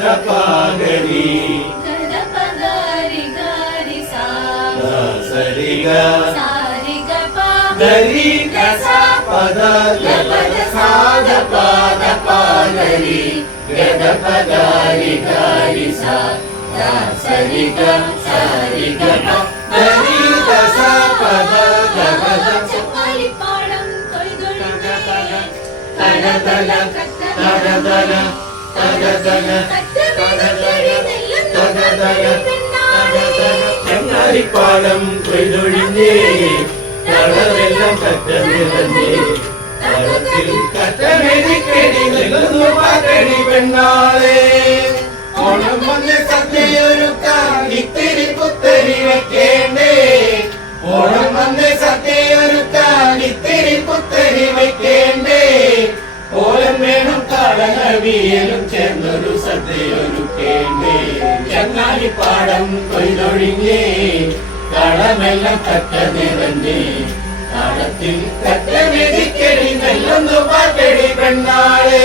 പാദപാഗരി സരിഗ ഗരി ഗസ പദ ഗപദ സാദ പാദപാഗരി ഗദപദാരി ഗാരി സ സരിഗ സരിഗ ഗരി ഗസ പദ ഗപദ തഗതഗ തഗതഗ തഗതഗ തഗതഗ ചങ്ങാലിപ്പാടം കൊയ്തൊഴിഞ്ഞേ കളവെല്ലാം കറ്റ നിറഞ്ഞേ കളത്തിൽ കറ്റമെതിക്കടി നിലന്നു പാട്ടടി പെണ്ണാളെ ഓണം വന്ന് സദ്യയൊരുക്കാൻ ഇത്തിരി പുത്തരി വെക്കേണ്ടേ ഓണം വന്ന് സദ്യയൊരുക്കാൻ ഇത്തിരി പുത്തരി വെക്കേണ്ടേ ഓലം വേണം കാളനവിയലും ചേർന്നൊരു സദ്യയൊരുക്കേണ്ടേ ചങ്ങാലിപ്പാടം കൊയ്തൊഴിഞ്ഞേ കളമെല്ലാം കറ്റ നിറഞ്ഞേ കളത്തിൽ കറ്റ മെതിക്കടി നെല്ലൊന്നു പാട്ടടി പെണ്ണാളെ